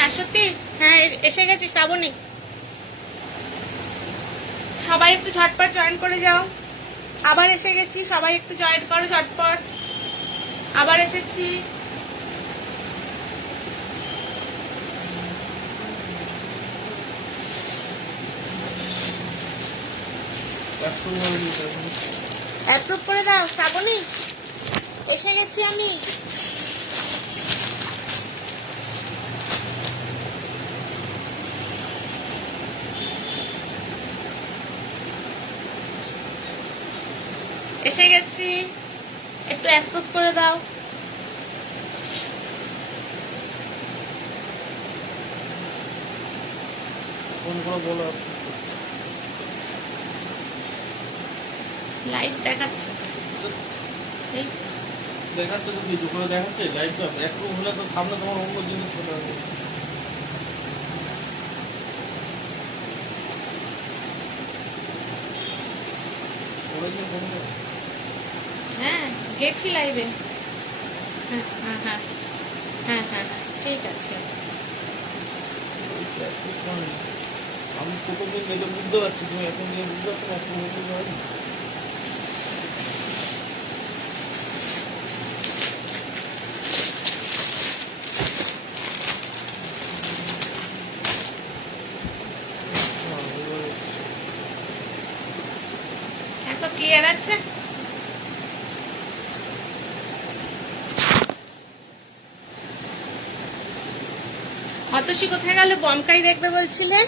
শাশ্বতী, হ্যাঁ এসে গেছি শ্রাবণী। সবাই একটু ঝটপট জয়েন করে যাও। আবার এসে গেছি, সবাই একটু জয়েন করো ঝটপট। আবার এসেছি। অ্যাপ্রুভ করে দাও শ্রাবণী, এসে গেছি আমি। এসে গেছি, একটু অ্যাপ্রুভ করে দাও। লাইভ দেখাচ্ছে, এই দেখাচ্ছে তো কিছু করে দেখাচ্ছে লাইভটা একটু হলে তো সামনে তোমার অন্য জিনিস চলে আসবে। হ্যাঁ গেছি লাইভে। হ্যাঁ হ্যাঁ হ্যাঁ হ্যাঁ হ্যাঁ হ্যাঁ ঠিক আছে। আমি প্রথমদিন দেখে বুঝতে পারছি, তুমি এখন নিয়ে বুঝতে পারছো না, এখন বুঝতে পারি। এত ক্লিয়ার আছে। অতসী কোথায় গেল? বমকাই দেখবে বলছিলে।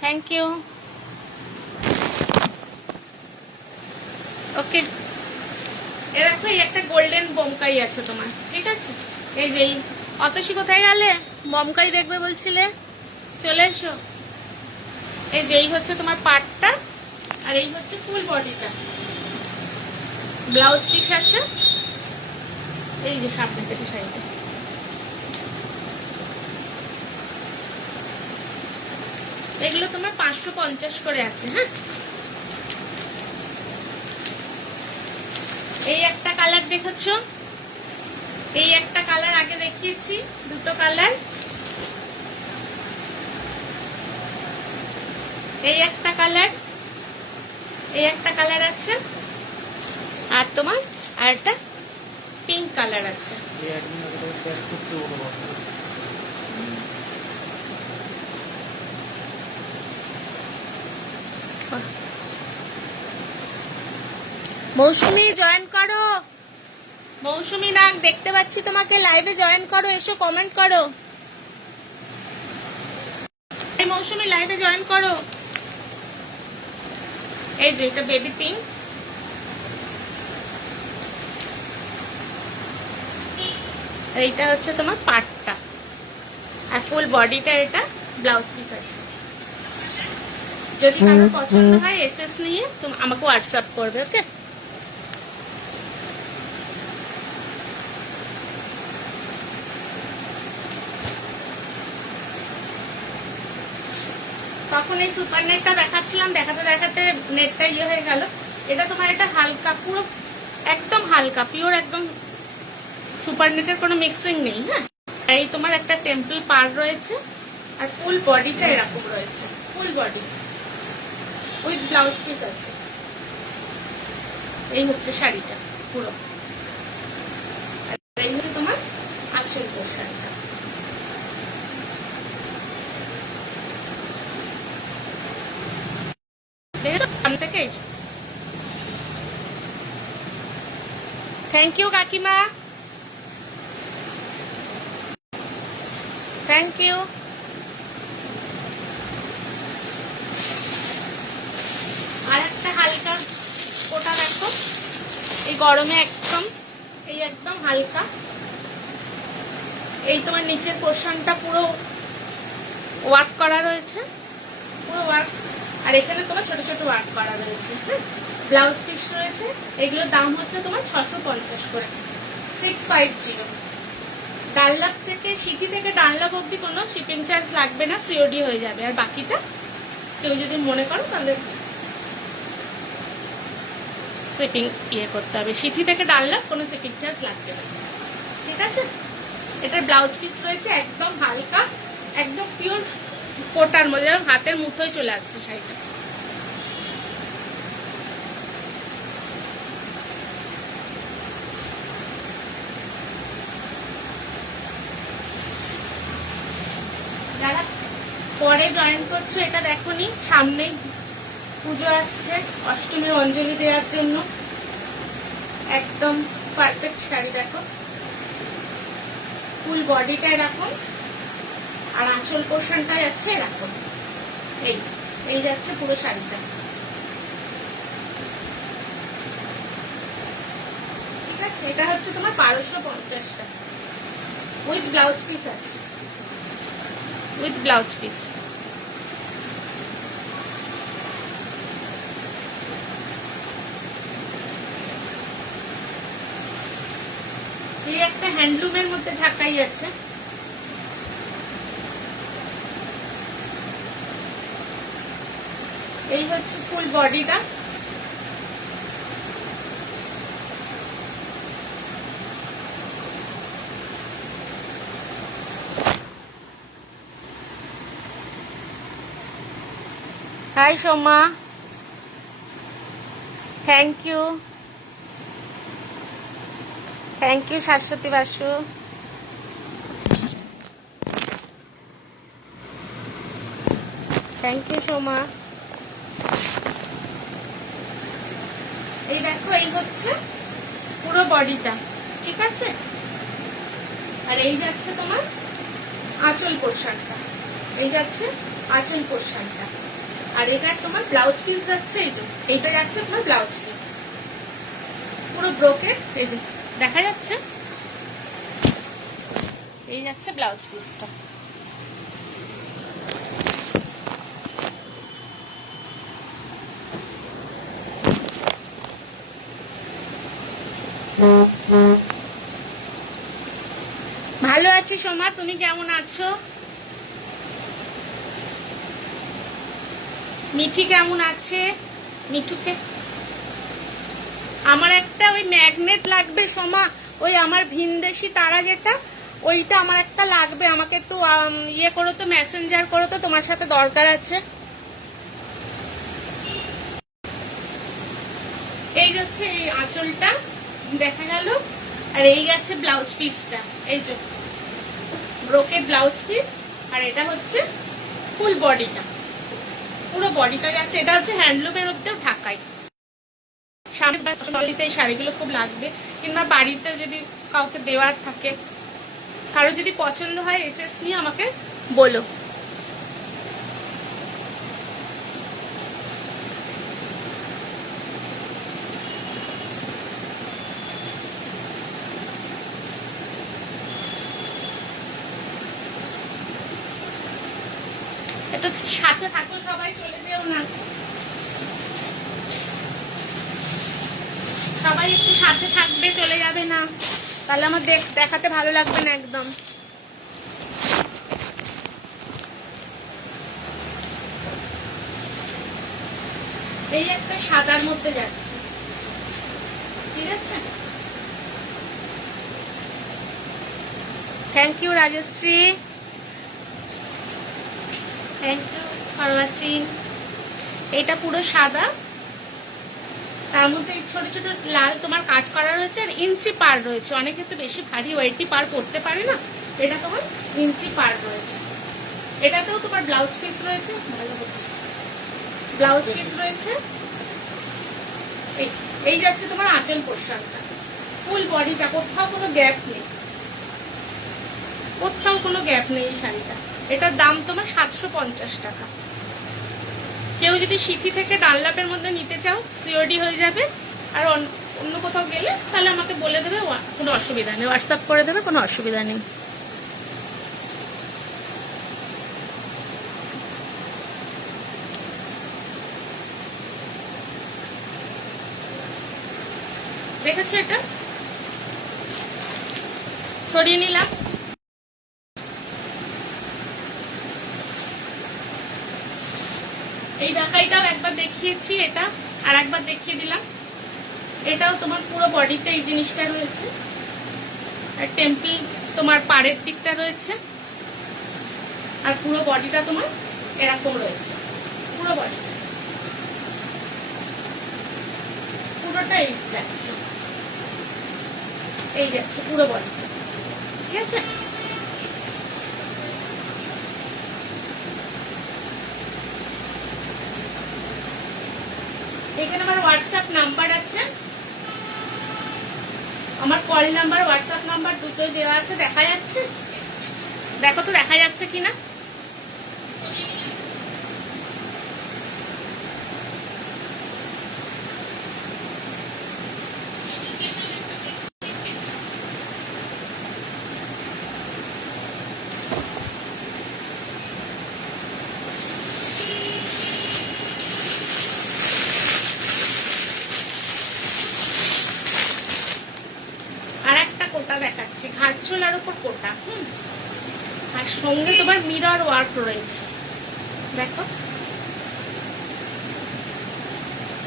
Thank you. ওকে, এ দেখো এই একটা গোল্ডেন বমকাই আছে তোমার, ঠিক আছে। এই যে অতসী কোথায় গেলে? বমকাই দেখবে বলছিলে, চলে এসো। এই যে এই হচ্ছে তোমার পাটটা, আর এই হচ্ছে ফুল বডিটা। ব্লাউজ পিস আছে, এই যে সামনে থেকে শাড়িটা। এগুলো তোমার 550 করে আছে। হ্যাঁ, এই একটা কালার দেখেছো, এই একটা কালার আগে দেখিয়েছি, দুটো কালার। এই একটা কালার, এই একটা কালার আছে, আর তোমার আর একটা পিঙ্ক কালার আছে। মৌসুমী জয়েন করো, মৌসুমী নাগ দেখতে পাচ্ছি তোমাকে লাইভে, জয়েন করো, এসো কমেন্ট করো। এই মৌসুমী লাইভে জয়েন করো। এই যে এটা বেবি পিঙ্ক, আর এইটা হচ্ছে তোমার পাটটা, আর ফুল বডিটা। এটা ব্লাউজ পিস আছে। যদি কারো পছন্দ হয় এসএস নিয়ে তুমি আমাকে হোয়াটসঅ্যাপ করবে। ওকে, তখন এই সুপার নেটটা দেখাচ্ছিলাম, দেখাতে দেখাতে নেটটা ইয়ে হয়ে গেল। এটা তোমার এটা হালকা, পুরো একদম হালকা পিওর, একদম সুপার নেটের কোনো মিক্সিং নেই। হ্যাঁ, এই তোমার একটা টেম্পল পার রয়েছে, আর ফুল বডিটা এরকম রয়েছে, full body with blouse piece আছে। এই হচ্ছে শাড়িটা পুরো, এই হচ্ছে তোমার আঁচল শাড়িটা। থ্যাংক ইউ কাকিমা, থ্যাংক ইউ। আর একটা হালকা ওটা দেখো, এই গরমে একদম, এই একদম হালকা। এই তোমার নিচের পোর্শনটা পুরো ওয়ার্ক করা রয়েছে, পুরো ওয়ার্ক, আর এখানে তোমার ছোট ছোট ওয়ার্ক করা রয়েছে। হ্যাঁ, ব্লাউজ পিস রয়েছে। এগুলোর দাম হচ্ছে তোমার 650 করে, 650। ডানলাভ থেকে, সিটি থেকে ডানলাভ অব্দি কোনো শিপিং চার্জ লাগবে না, সিওডি হয়ে যাবে। আর বাকিটা কেউ যদি মনে করো তাহলে শিপিং করতে হবে। সিথি থেকে ডানলাভ কোনো শিপিং চার্জ লাগবে না, ঠিক আছে। এটার ব্লাউজ পিস রয়েছে একদম হালকা, একদম পিওর কোটার মধ্যে, হাতের মুঠোয় চলে আসছে শাড়িটা। যারা পরে জয়েন করছে এটা দেখোনি, সামনেই পুজো আসছে, অষ্টমীর অঞ্জলি দেওয়ার জন্য একদম পারফেক্ট শাড়ি। দেখো ফুল বডিটা এরকম, আর আঁচল পোর্শনটা যাচ্ছে এরকম, এই যাচ্ছে পুরো শাড়িটা, ঠিক আছে। এটা হচ্ছে তোমার 1250 টাকা, উইথ ব্লাউজ পিস আছে, উইথ ব্লাউজ পিস। এই একটা হ্যান্ডলুমের মধ্যে ঢাকাই আছে, এই হচ্ছে ফুল বডিটা, hi Soma, thank you, thank you Shashwati Basu. Thank you Soma. এই দেখো এই হচ্ছে পুরো বডিটা, ঠিক আছে। আর এই যাচ্ছে তোমার আঁচল পোর্শনটা, এই যাচ্ছে আঁচল পোর্শনটা, আর এটা তোমার ব্লাউজ পিস যাচ্ছে, এই যে এইটা যাচ্ছে তোমার ব্লাউজ পিস, পুরো ব্রোকেট, এই যে দেখা যাচ্ছে, এই যাচ্ছে ব্লাউজ পিসটা। ভালো আছি সোমা, তুমি কেমন আছো? মিঠি কেমন আছে? মিঠুকে আমার একটা ওই ম্যাগনেট লাগবে সোমা, ওই আমার ভিনদেশি তারা যেটা, ওইটা আমার একটা লাগবে, আমাকে একটু করো তো, মেসেঞ্জার করো তো, তোমার সাথে দরকার আছে। এই যাচ্ছে এই আঁচলটা দেখা গেল, আর এই গেছে ব্লাউজ পিসটা, এই যে ব্রোকেট ব্লাউজ পিস, আর এটা হচ্ছে ফুল বডিটা, পুরো বডিটা যাচ্ছে। এটা হচ্ছে হ্যান্ডলুমের মধ্যেও ঢাকাই, সামনে এই শাড়িগুলো খুব লাগবে, কিংবা বাড়িতে যদি কাউকে দেওয়ার থাকে, কারো যদি পছন্দ হয় এসএস নিয়ে আমাকে বলো। এটা সাথে থাকো, সবাই চলে যেও না, সবাই একটু সাথে থাকবে, চলে যাবে না, তাহলে আমার দেখাতে ভালো লাগবে না একদম। এই একটা সাদার মধ্যে যাচ্ছে, ঠিক আছে। Thank you Rajashree, thank you for watching. এটা পুরো সাদা, তার মধ্যে ছোট ছোট লাল তোমার কাজ করা রয়েছে, আর ইঞ্চি পার রয়েছে, অনেকে তো বেশি ভারী ওয়েটি পার করতে পারে না, এটা তোমার ইঞ্চি পার রয়েছে। এটাতেও তোমার ব্লাউজ পিস রয়েছে, ভালো হচ্ছে ব্লাউজ পিস রয়েছে। এই যাচ্ছে তোমার আঁচল পোর্শনটা, ফুল বডিটা, কোথাও কোনো গ্যাপ নেই, কোথাও কোনো গ্যাপ নেই এই শাড়িটা। এটার দাম তোমার 750 টাকা। কেউ যদি সিথি থেকে ডানলাপের মধ্যে নিতে চাও সিওডি হয়ে যাবে, আর অন্য কোথাও গেলে তাহলে আমাকে বলে দেবে, কোনো অসুবিধা নেই, হোয়াটসঅ্যাপ করে দেবে, কোনো অসুবিধা নেই। দেখেছো, এটা সরিয়ে নিলাম। এই ঢাকাইটাও একবার দেখিয়েছি, এটা আর একবার দেখিয়ে দিলাম। এটাও তোমার পুরো বডিতে এই জিনিসটা রয়েছে, আর টেম্পি তোমার পাড়ের দিকটা রয়েছে, আর পুরো বডিটা তোমার এরকম রয়েছে। পুরো বডি পুরোটা এই যাচ্ছে, এই যাচ্ছে পুরো বডি, ঠিক আছে। এখানে আমার হোয়াটসঅ্যাপ নাম্বার আছে, আমার কল নাম্বার হোয়াটসঅ্যাপ নাম্বার দুটোই দেওয়া আছে। দেখা যাচ্ছে? দেখো তো দেখা যাচ্ছে কিনা। আর একটা কোটা দেখাচ্ছি, ঘাটছোলার উপর কোটা, আর সঙ্গে তোমার মিরর ওয়ার্ক রয়েছে। দেখো,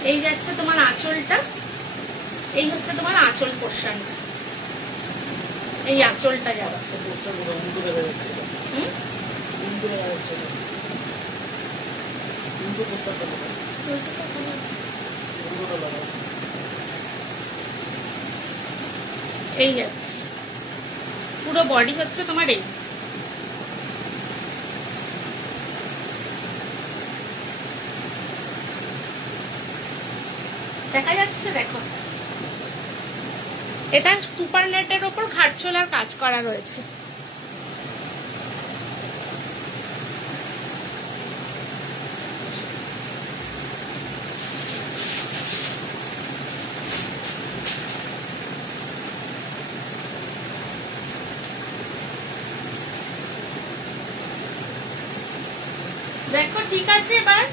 এই যাচ্ছে তোমার আঁচলটা, এই হচ্ছে তোমার আঁচল পোর্শনটা, এই আঁচলটা যাচ্ছে। এই যাচ্ছে পুরো বডি হচ্ছে তোমার এই। দেখা যাচ্ছে? দেখো, এটা সুপার নেটের ওপর ঘাটছোলার কাজ করা রয়েছে। দেখো ঠিক আছে। এবার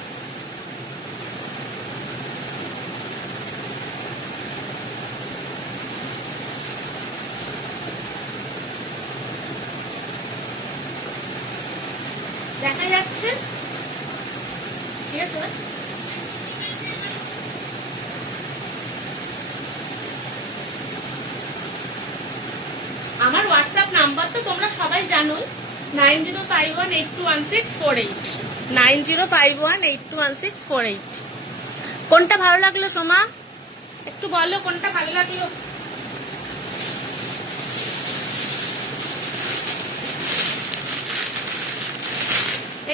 দেখা যাচ্ছে? ঠিক আছে। আমার হোয়াটসঅ্যাপ নাম্বার তো তোমরা সবাই জানোই, 9051821648, 9051821648। কোনটা ভালো লাগলো সোমা, একটু বলো কোনটা ভালো লাগলো।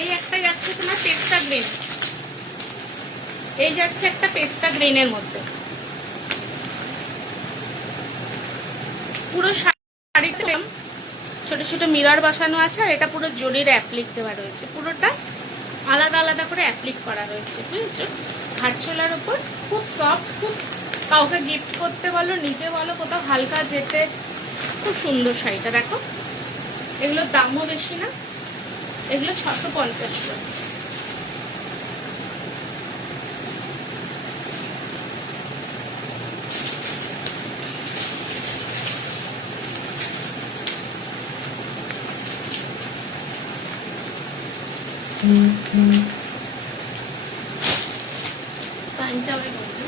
এই একটা যাচ্ছে তোমার পেস্তা গ্রিন, এই যাচ্ছে একটা পেস্তা গ্রিনের মধ্যে। পুরো শাড়িতে ছোট ছোট মিরর বসানো আছে, আর এটা পুরো জরির অ্যাপ্লিক দেওয়া রয়েছে, পুরোটা আলাদা আলাদা করে অ্যাপ্লিক করা রয়েছে, বুঝেছো। ঘাটছোলার উপর খুব সফট, খুব কাউকে গিফট করতে বলো, নিজে বলো, কোথাও হালকা যেতে, খুব সুন্দর শাড়িটা। দেখো, এগুলোর দামও বেশি না, এগুলো 650 টাকা। টাইমটা আমি বলবো।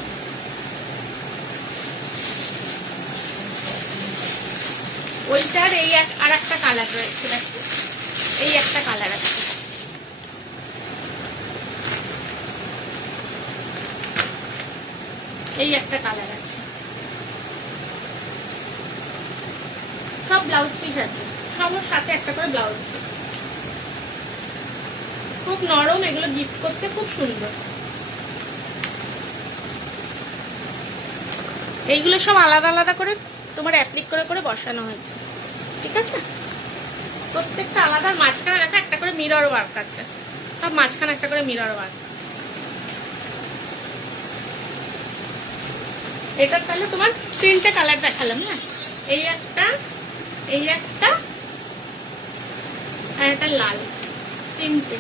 ওইটার এই আর একটা কালার রয়েছে, দেখো এই একটা কালার আছে, এই একটা কালার আছে। সব ব্লাউজ পিস আছে, সবার সাথে একটা করে ব্লাউজ পিস, খুব নরম, এগুলো গিফট করতে খুব সুন্দর। এইগুলো সব আলাদা আলাদা করে তোমার অ্যাপ্লিক করে করে বসানো হয়েছে, ঠিক আছে। প্রত্যেকটা আলাদা, মাঝখানে দেখো একটা করে মিরর ওয়ার্ক আছে, সব মাঝখানে একটা করে মিরর ওয়ার্ক। এটা তাহলে তোমার তিনটে কালার দেখালাম না, এই একটা, এই একটা, আর একটা লাল, তিনটে।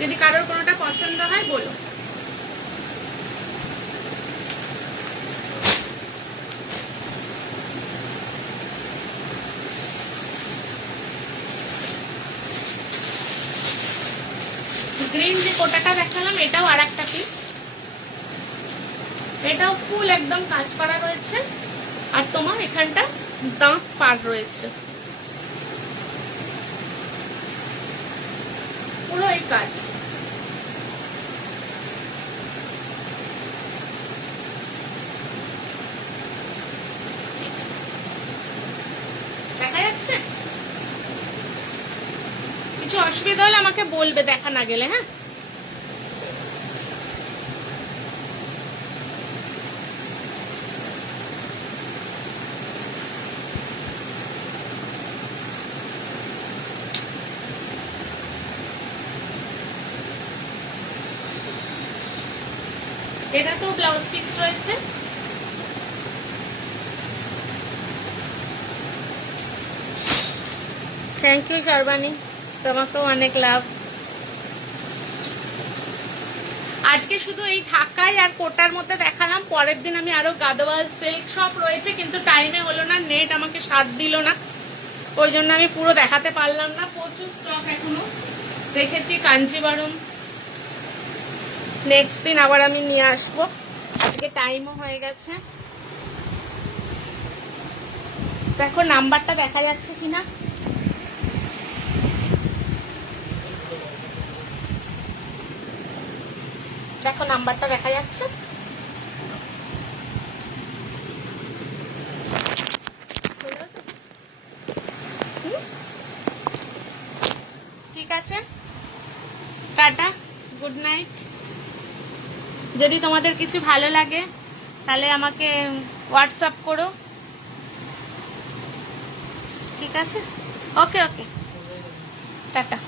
যদি কারোর কোনোটা পছন্দ হয় বলো। গ্রিন যে কোটাটা দেখালাম এটাও আর একটা পিস, এটাও ফুল একদম কাজ করা রয়েছে, আর তোমার এখানটা দাঁত পার রয়েছে, পুরো এই কাজ। দেখা যাচ্ছে? কিছু অসুবিধা হলে আমাকে বলবে দেখা না গেলে, হ্যাঁ? এটা তো ব্লাউজ পিস রয়েছে, থ্যাংক ইউ সর্বাণী, তোমাকেও অনেক লাভ। আজকে শুধু এই ঢাকাই আর কোটার মধ্যে দেখালাম, পরের দিন আমি আরো গাদোয়াল সিল্ক সব রয়েছে, কিন্তু টাইমে হলো না, নেট আমাকে সাথ দিল না, ওই জন্য আমি পুরো দেখাতে পারলাম না। প্রচুর স্টক এখনো রেখেছি কাঞ্জিভারম, নেক্সট দিন আবার আমি নিয়ে আসবো, আজকে টাইমও হয়ে গেছে। দেখো নাম্বারটা দেখা যাচ্ছে কিনা, দেখো নাম্বারটা দেখা যাচ্ছে? ঠিক আছে, টাটা, গুড নাইট। যদি তোমাদের কিছু ভালো লাগে তাহলে আমাকে হোয়াটসঅ্যাপ করো, ঠিক আছে? ওকে ওকে, টাটা।